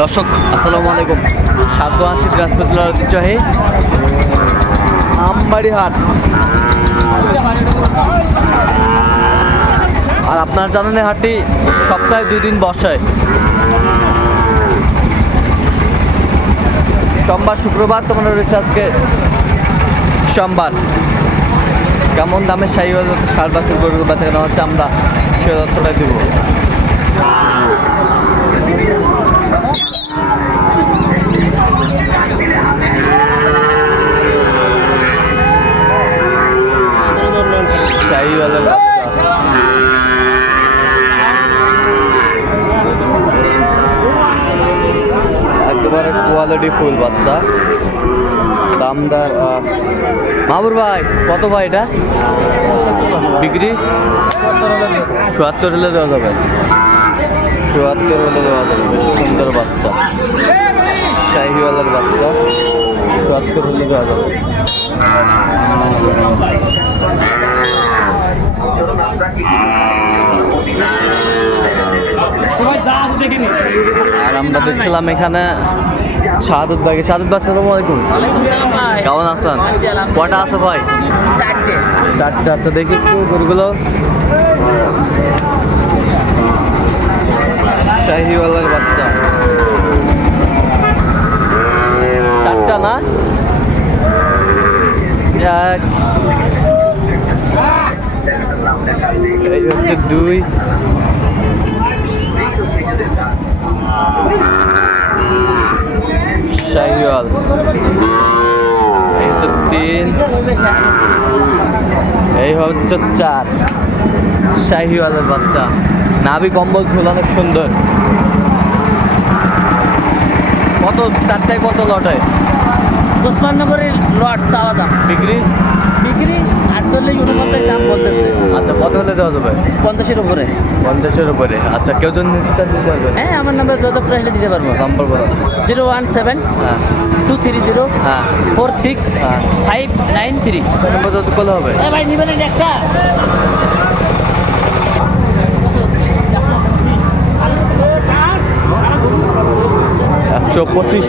দর্শক, আসসালামু আলাইকুম। স্বাগত আছি দিনাজপুর জেলার ঐতিহ্যবাহী আমবাড়ি হাট আর আপনার জানেন হাটটি সপ্তাহে দুই দিন বসায় সোমবার, শুক্রবার তোমার রয়েছে আজকে সোমবার। কেমন দামে সাই সার বাসের গরুর বাচ্চা কেনা হচ্ছে, আমরা সে তথ্যটা দিব শাহিওয়ালের বাচ্চা কোয়ালিটি ফুল বাচ্চা। দামদার মামুর ভাই, কত ভাই এটা? বিক্রি? চুয়াত্তর হলে দেওয়া যাবে। চুয়াত্তর হলে দেওয়া যাবে সুন্দর বাচ্চা। শাহিওয়ালার বাচ্চা চুয়াত্তর হলে দেওয়া যাবে। আর আমরা দেখছিলাম এখানে শাহাদুত ভাইকে। শাহাদুত ভাই আসসালামু আলাইকুম। কেমন আছেন? কটা আছে ভাই? চারটে। আচ্ছা দেখি একটু গরুগুলো। শাহিওয়ালার বাচ্চা। চারটা না? এক। এই হচ্ছে দুই। শাহিওয়াল। এই হচ্ছে তিন। এই হচ্ছে চার। শাহিওয়ালের বাচ্চা। নাভি কম্বল ঝুল অনেক সুন্দর। কত চারটায় কত লটে করে লট চাওয়া দাম। বিক্রি কত হলে দেওয়া যাবে? পঞ্চাশের উপরে। পঞ্চাশের উপরে। আচ্ছা কেউ যদি নিতে চান দিতে পারবেন হ্যাঁ আমার নাম্বার যত প্রাইসে দিতে পারব। নম্বর বলুন জিরো ওয়ান সেভেন হ্যাঁ। টু থ্রি জিরো হ্যাঁ। ফোর সিক্স হ্যাঁ। Five nine three. নম্বর যত করলে হবে। ভাই নিবেন একটা। একশো পঁচিশ।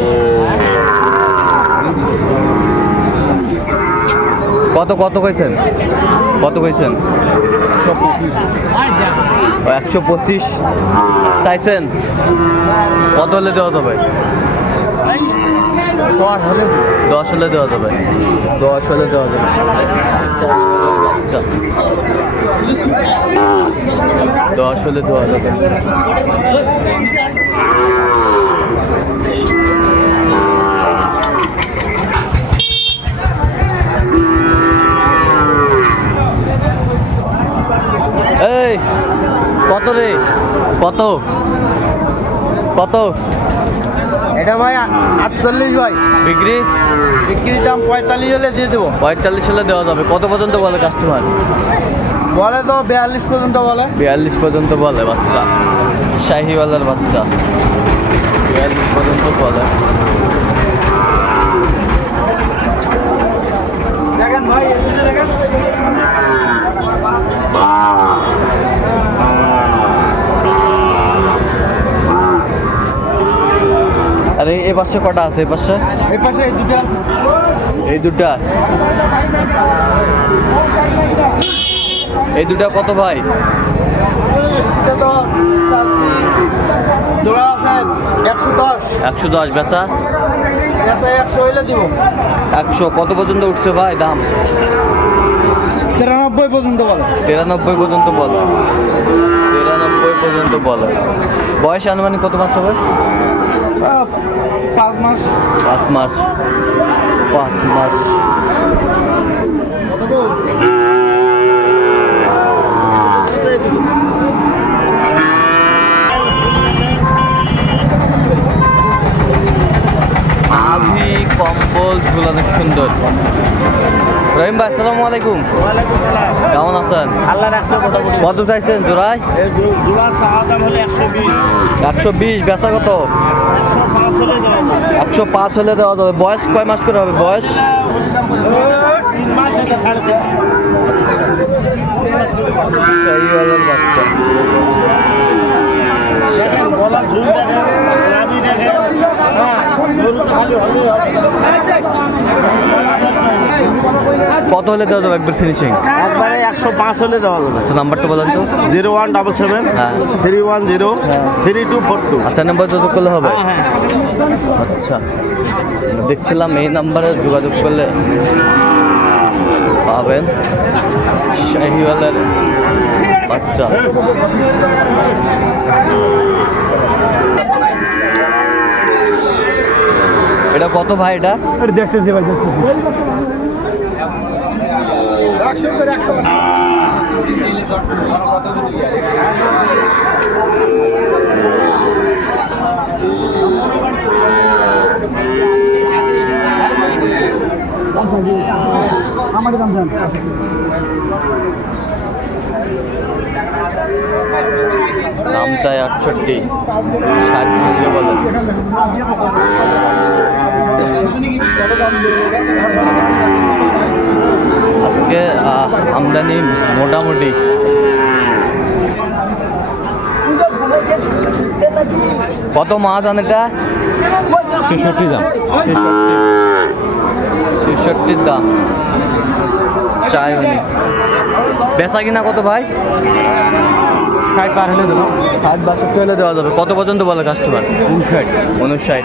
কত কত কইছেন কত কইছেন একশো পঁচিশ। চাইছেন? কত হলে দেওয়া যাবে? দশ হলে দেওয়া যাবে। দশ হলে দেওয়া যাবে। আচ্ছা। দশ হলে দেওয়া যাবে। কত? কত? এটা ভাই আটচল্লিশ ভাই। বিক্রি? বিক্রির দাম পঁয়তাল্লিশ হলে দিয়ে দেবো। পঁয়তাল্লিশ হলে দেওয়া যাবে। কত পর্যন্ত বলে কাস্টমার বলে তো বিয়াল্লিশ পর্যন্ত বলে। বিয়াল্লিশ পর্যন্ত বলে বাচ্চা। শাহিওয়ালার বাচ্চা। বিয়াল্লিশ পর্যন্ত বলে। দেখেন ভাই দেখেন আর এই পাশে কটা আছে? এই পাশে? এই পাশে এই দুটো। এই দুটা? এই দুটা কত ভাই? একশো দশ। বেচা? একশো। কত পর্যন্ত উঠছে ভাই দাম? তিরানব্বই পর্যন্ত বলে। তিরানব্বই পর্যন্ত বলে। তিরানব্বই পর্যন্ত বলে। বয়স আনুমানিক কত মাস হবে? পাঁচ মাস। পাঁচ মাস পাঁচ মাস। আভি কম্বল ঝুল অনেক সুন্দর। রহিম ভাই আসসালামু আলাইকুম। কেমন আছেন? আল্লাহ কত চাইছেন জোড়ায় জোড়া চাওয়া দাম হলে একশো বিশ। একশো বিশ বেচা কত? একশো পাঁচ হলে দেওয়া যাবে। বয়স কয় মাস করে হবে? বয়স? বাচ্চা দেখেন গলার ঝুল দেখেন নাভি দেখেন কত হলে দেওয়া যাবে একবার ফিনিশিং একবারে একশো পাঁচ হলে দেওয়া যাবে। আচ্ছা নাম্বারটা বলেন তো। জিরো ওয়ান ডাবল সেভেন হ্যাঁ। Three one zero three two four two. আচ্ছা নাম্বার যোগাযোগ করলে হবে? হ্যাঁ হ্যাঁ। আচ্ছা। দেখছিলাম এই নাম্বারে যোগাযোগ করলে পাবেন শাহিওয়ালের বাচ্চা। এটা কত ভাই এটা? দেখতেছি ভাই দেখতেছি। আমার দাম জান দাম আটষট্টি। ষাট ভাঙবে বলে। আহ, আমদানি মোটামুটি। কত মাছ আন এটা ছেষট্টি দাম। ছেষট্টি। ছেষট্টির দাম। চাই উনি বেচা কিনা কত ভাই? ষাট পার হলে দেবো। ষাট বাষট্টি হলে দেওয়া যাবে। কত পর্যন্ত বলে কাস্টমার উনষাট উনষাট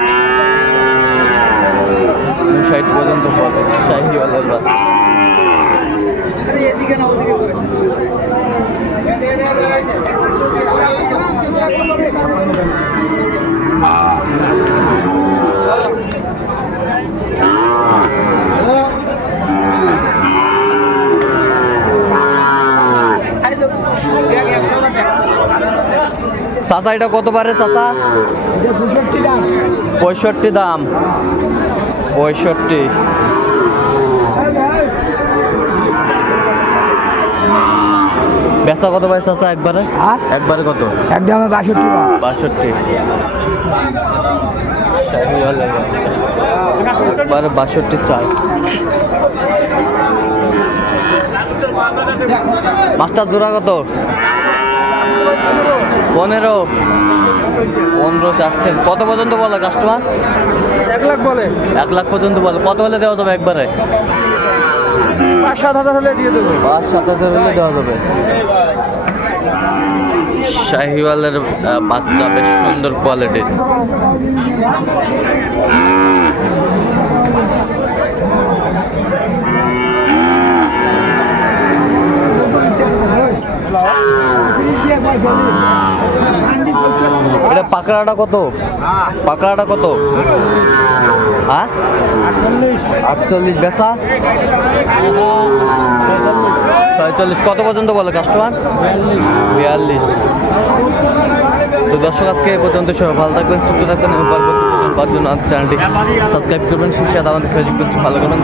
উনষাট পর্যন্ত বলে শাহিওয়ালের বাচ্চা চাচা এটা কত পারে চাচা? পঁয়ষট্টি দাম। পঁয়ষট্টি। বেচা কত পারে চাচা একবারে? একবারে কত? একদম বাষট্টি বাষট্টি। একবারে বাষট্টি চাই। মাছটা জোড়া কত? পনেরো। পনেরো চাচ্ছেন। কত পর্যন্ত বলে কাস্টমার এক লাখ বলে। এক লাখ পর্যন্ত বলে। কত হলে দেওয়া যাবে একবারে? পাঁচ সাত হাজার হলে দিয়ে দেবো। পাঁচ সাত হাজার হলে দেওয়া যাবে। শাহিওয়ালের বাচ্চা বেশ সুন্দর কোয়ালিটির পাকড়াটা কত? পাকড়াটা কত? হ্যাঁ আটচল্লিশ। বেচা? ছয়চল্লিশ। কত পর্যন্ত বলে কাস্টমার বিয়াল্লিশ। তো দর্শক, আজকে পর্যন্ত সবাই ভালো থাকবেন, সুস্থ থাকবেন এবং পরবর্তী পর্যন্ত জন্য চ্যানেলটি সাবস্ক্রাইব করবেন। সাথে আমাদের ফেসবুক পেজটি ভালো করবেন।